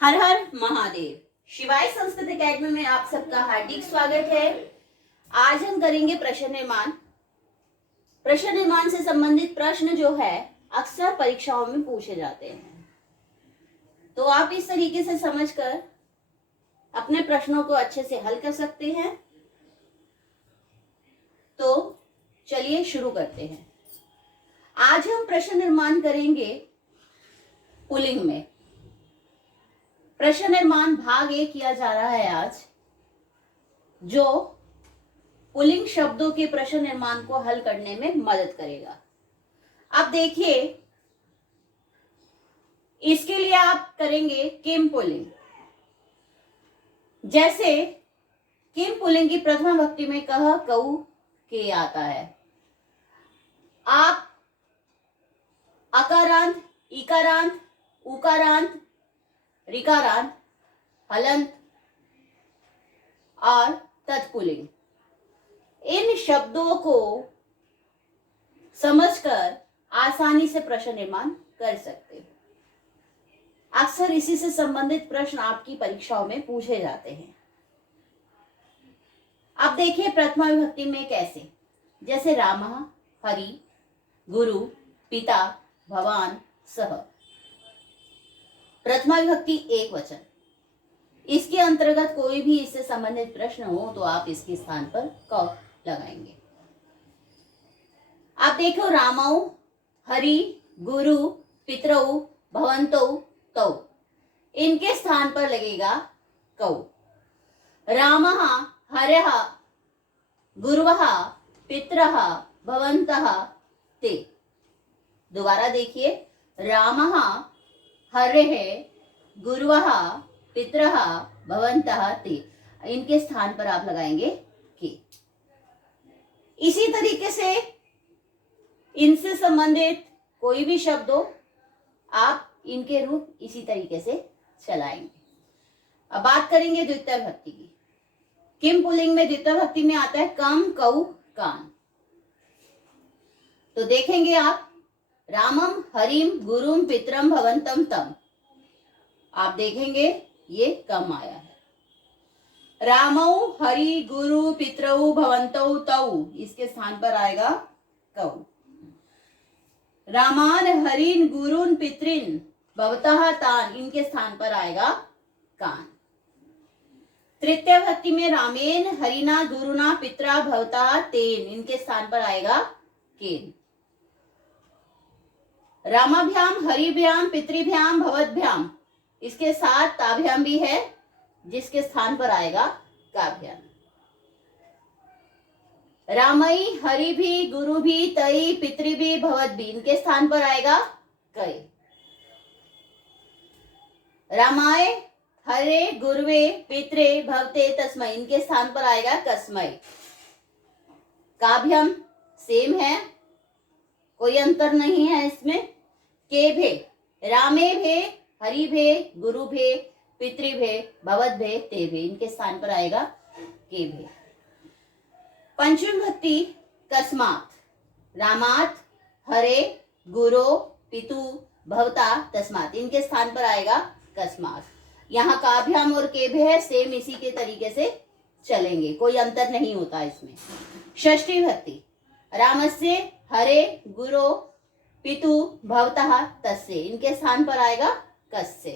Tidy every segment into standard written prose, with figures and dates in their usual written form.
हर हर महादेव। शिवाय संस्कृत एकेडमी में आप सबका हार्दिक स्वागत है। आज हम करेंगे प्रश्न निर्माण। प्रश्न निर्माण से संबंधित प्रश्न जो है अक्सर परीक्षाओं में पूछे जाते हैं, तो आप इस तरीके से समझकर अपने प्रश्नों को अच्छे से हल कर सकते हैं। तो चलिए शुरू करते हैं। आज हम प्रश्न निर्माण करेंगे पुल्लिंग में। प्रश्न निर्माण भाग 1 किया जा रहा है आज, जो पुल्लिंग शब्दों के प्रश्न निर्माण को हल करने में मदद करेगा। अब देखिए, इसके लिए आप करेंगे किम पुल्लिंग। जैसे किम पुल्लिंग की प्रथमा भक्ति में कह, कऊ, के आता है। आप अकारांत, इकारांत, उकारांत, ऋकारांत, हलंत और तत्पुल्लिंग, इन शब्दों को समझकर आसानी से प्रश्न निर्माण कर सकते हैं। अक्सर इसी से संबंधित प्रश्न आपकी परीक्षाओं में पूछे जाते हैं। अब देखिए प्रथमा विभक्ति में कैसे, जैसे रामः, हरि, गुरु, पिता, भवान, सह। प्रथमा विभक्ति एक वचन। इसके अंतर्गत कोई भी इससे संबंधित प्रश्न हो तो आप इसके स्थान पर क लगाएंगे। आप देखो, रामौ, हरि, गुरु, पितरौ, भवन्तौ, तौ, इनके स्थान पर लगेगा कौ। रामः, हरः, गुरुवः, पितरः, भवन्तः, ते। दोबारा देखिए, रामः, हरेः, गुरुवः, पितरः, भवन्तः, ते, इनके स्थान पर आप लगाएंगे के। इसी तरीके से इनसे संबंधित कोई भी शब्द हो, आप इनके रूप इसी तरीके से चलाएंगे। अब बात करेंगे द्वितीय विभक्ति की। किम पुल्लिंग में द्वितीय विभक्ति में आता है कम, कऊ, कान। तो देखेंगे आप, रामम, हरिम, गुरुम, पितरम, भवंतम, तम। आप देखेंगे ये कम आया है। रामौ, हरि, गुरु, पितरौ, भवंतौ, तौ, इसके स्थान पर आएगा कौ। रामान, हरिन, गुरुन, पितरिन, भवतः, तान, इनके स्थान पर आएगा कान। तृतीय विभक्ति में रामेन, हरिना, गुरुना, पितरा, भवता, तेन, इनके स्थान पर आएगा केन। रामाभ्याम, हरिभ्याम, पितृभ्याम, भवद्भ्याम, इसके साथ ताभ्याम भी है, जिसके स्थान पर आएगा काभ्याम। रामई, हरिभि, गुरुभि, तई, पितृभि, भवद्भि, इनके स्थान पर आएगा कई। रामाय, हरे, गुरुवे, पितरे, भवते, तस्मै, इनके स्थान पर आएगा कस्मै। काभ्याम सेम है, कोई अंतर नहीं है इसमें। के भे, रामे भे, हरि भे, गुरु भे, पितृ भे, भवद भे, ते भे, इनके स्थान पर आएगा के भे। पंचमी विभक्ति कस्मात, रामात, हरे, गुरो, पितु, भवता, तस्मात, इनके स्थान पर आएगा कस्मात। यहाँ काभ्याम और के भे है, सेम इसी के तरीके से चलेंगे, कोई अंतर नहीं होता इसमें। षष्ठी विभक्ति रामस्य, हरे, गुरो, पितु, भवतः, तस्य, इनके स्थान पर आएगा कस्य।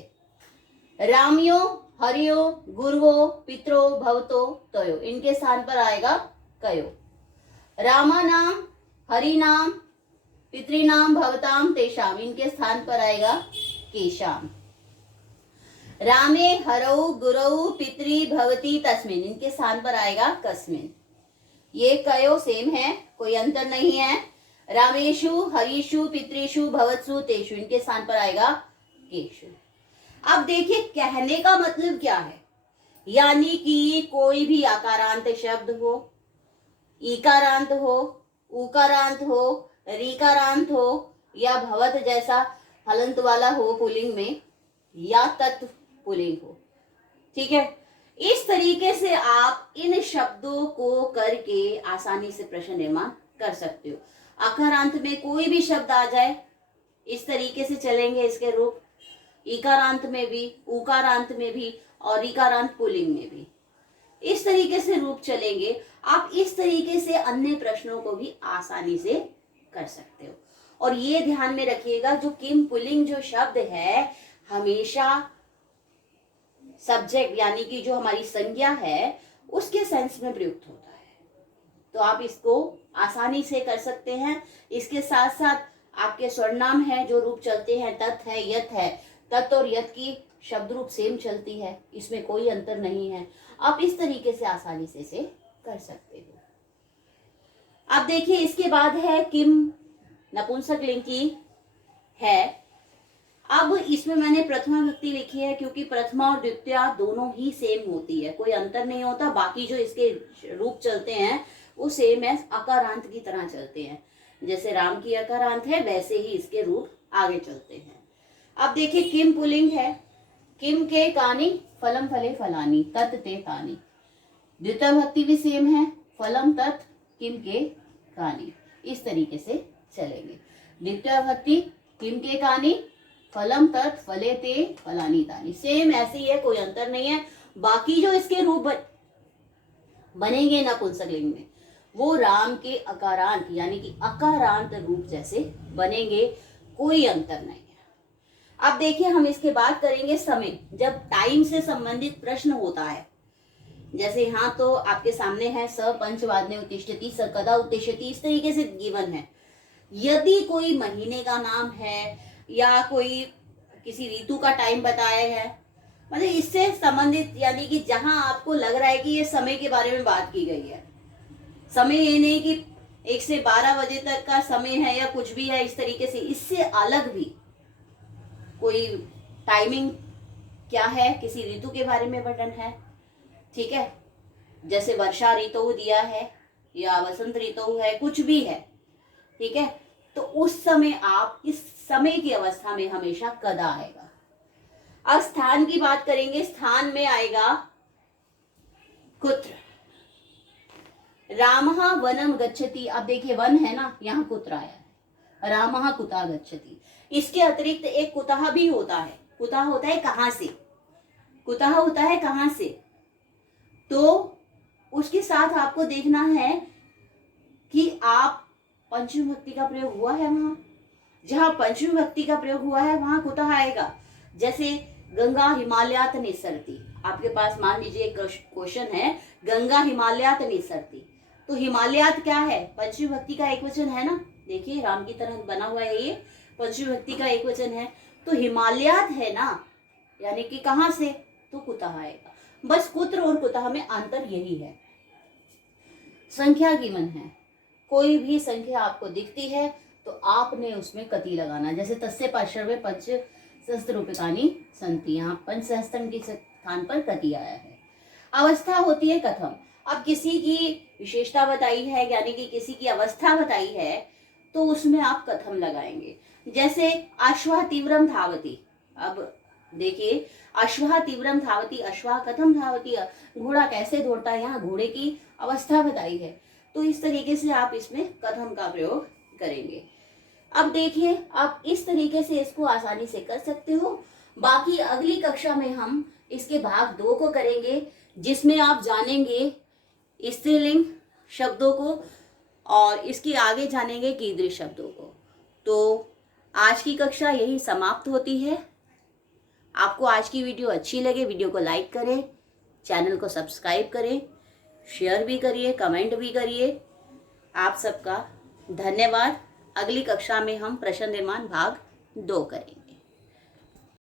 रामयो, हरियो, गुरुवो, पितरो, भवतो, तयो, इनके स्थान पर आएगा कयो। रामानाम, हरिनाम, पितृनाम, भवताम, तेषाम, इनके स्थान पर आएगा केशाम। रामे, हरौ, गुरौ, पितृ, भवती, तस्मिन, इनके स्थान पर आएगा कस्मिन। ये कयो सेम है, कोई अंतर नहीं है। रामेशु, हरीशु, पितृषु, भवत्सु, तेषु, इनके स्थान पर आएगा केशु। अब देखिए कहने का मतलब क्या है, यानी कि कोई भी आकारांत शब्द हो, इकारांत हो, उकारांत हो, ऋकारांत हो, या भवत जैसा हलंत वाला हो पुल्लिंग में, या तत् पुल्लिंग हो, ठीक है। इस तरीके से आप इन शब्दों को करके आसानी से प्रश्न निर्माण कर सकते हो। आकारांत में कोई भी शब्द आ जाए, इस तरीके से चलेंगे इसके रूप। इकारांत में भी, उकारांत में भी और इकारांत पुल्लिंग में भी। इस तरीके से रूप चलेंगे। आप इस तरीके से अन्य प्रश्नों को भी आसानी से कर सकते हो। और ये ध्यान में रखिएगा, जो किम पुल्लिंग जो शब्द है हमेशा सब्जेक्ट यानी कि जो हमारी संज्ञा है उसके सेंस में प्रयुक्त होता है। तो आप इसको आसानी से कर सकते हैं। इसके साथ साथ आपके सर्वनाम है जो रूप चलते हैं, तत् है, यत है, तत् और यत की शब्द रूप सेम चलती है, इसमें कोई अंतर नहीं है। आप इस तरीके से आसानी से इसे कर सकते हो। अब देखिए इसके बाद है किम नपुंसकलिंग की है। अब इसमें मैंने प्रथमा विभक्ति लिखी है क्योंकि प्रथमा और द्वितीया दोनों ही सेम होती है, कोई अंतर नहीं होता। बाकी जो इसके रूप चलते हैं वो सेम है, अकारांत की तरह चलते हैं। जैसे राम की अकारांत है वैसे ही इसके रूप आगे चलते हैं। अब देखिए किम पुल्लिंग है। किम के कानी फलम फले फलानी तत् ते तानी। द्वितीय विभक्ति भी सेम है, फलम तत् किम के कानी। इस तरीके से चलेंगे। द्वितीय विभक्ति किम के कानी फलम तत् फले ते फलानी तानी, सेम ऐसे ही है, कोई अंतर नहीं है। बाकी जो इसके रूप बनेंगे नपुंसकलिंग में वो राम के अकारांत यानी कि अकारांत रूप जैसे बनेंगे, कोई अंतर नहीं है। अब देखिए हम इसके बाद करेंगे समय। जब टाइम से संबंधित प्रश्न होता है, जैसे यहाँ तो आपके सामने है स पंचवादने उत्तिष्ठति, स कदा उत्तिष्ठति, इस तरीके से गिवन है। यदि कोई महीने का नाम है या कोई किसी ऋतु का टाइम बताया है, मतलब इससे संबंधित यानी कि जहां आपको लग रहा है कि ये समय के बारे में बात की गई है। समय ये नहीं कि 1 से 12 बजे तक का समय है या कुछ भी है इस तरीके से, इससे अलग भी कोई टाइमिंग क्या है, किसी ऋतु के बारे में वर्णन है, ठीक है। जैसे वर्षा ऋतु दिया है या वसंत ऋतु है, कुछ भी है, ठीक है। तो उस समय आप इस समय की अवस्था में हमेशा कदा आएगा। अब स्थान की बात करेंगे। स्थान में आएगा कुत्र। रामः वनम गच्छति। अब देखिए वन है ना, यहाँ कुत्र आया है, रामः कुतः गच्छति। इसके अतिरिक्त एक कुतः भी होता है। कुतः होता है कहां से, कुतः होता है कहां से। तो उसके साथ आपको देखना है कि आप पंचमी विभक्ति का प्रयोग हुआ है, वहां जहां पंचमी विभक्ति का प्रयोग हुआ है वहां कुतः आएगा। जैसे गंगा हिमालयात निस्सरति, आपके पास मान लीजिए एक क्वेश्चन है, गंगा हिमालयात निस्सरति, तो हिमालयात क्या है, पंचमी विभक्ति का एक वचन है ना। देखिए राम की तरह बना हुआ है, ये पंचमी विभक्ति का एक वचन है, तो हिमालयात है ना, यानी कि कहां से, तो कुतः आएगा। बस कुत्र और कुतः में अंतर यही है। संख्या गिवन है, कोई भी संख्या आपको दिखती है तो आपने उसमें कति लगाना। जैसे तस्य पार्श्वे पंच सहस्त्ररूप्यकाणि सन्ति, यहाँ पंच सहस्त्र के स्थान पर कति आया है। अवस्था होती है कथम। अब किसी की विशेषता बताई है यानी कि किसी की अवस्था बताई है तो उसमें आप कथम लगाएंगे। जैसे अश्वः तीव्रम धावति। अब देखिए अश्वः तीव्रम धावति, अश्वः कथम धावति, घोड़ा कैसे दौड़ता है, यहाँ घोड़े की अवस्था बताई है, तो इस तरीके से आप इसमें कथम का प्रयोग करेंगे। अब देखिए आप इस तरीके से इसको आसानी से कर सकते हो। बाकी अगली कक्षा में हम इसके भाग 2 को करेंगे, जिसमें आप जानेंगे स्त्रीलिंग शब्दों को और इसके आगे जानेंगे कीदृश शब्दों को। तो आज की कक्षा यही समाप्त होती है। आपको आज की वीडियो अच्छी लगे, वीडियो को लाइक करें, चैनल को सब्सक्राइब करें, शेयर भी करिए, कमेंट भी करिए। आप सबका धन्यवाद। अगली कक्षा में हम प्रश्न निर्माण भाग 2 करेंगे।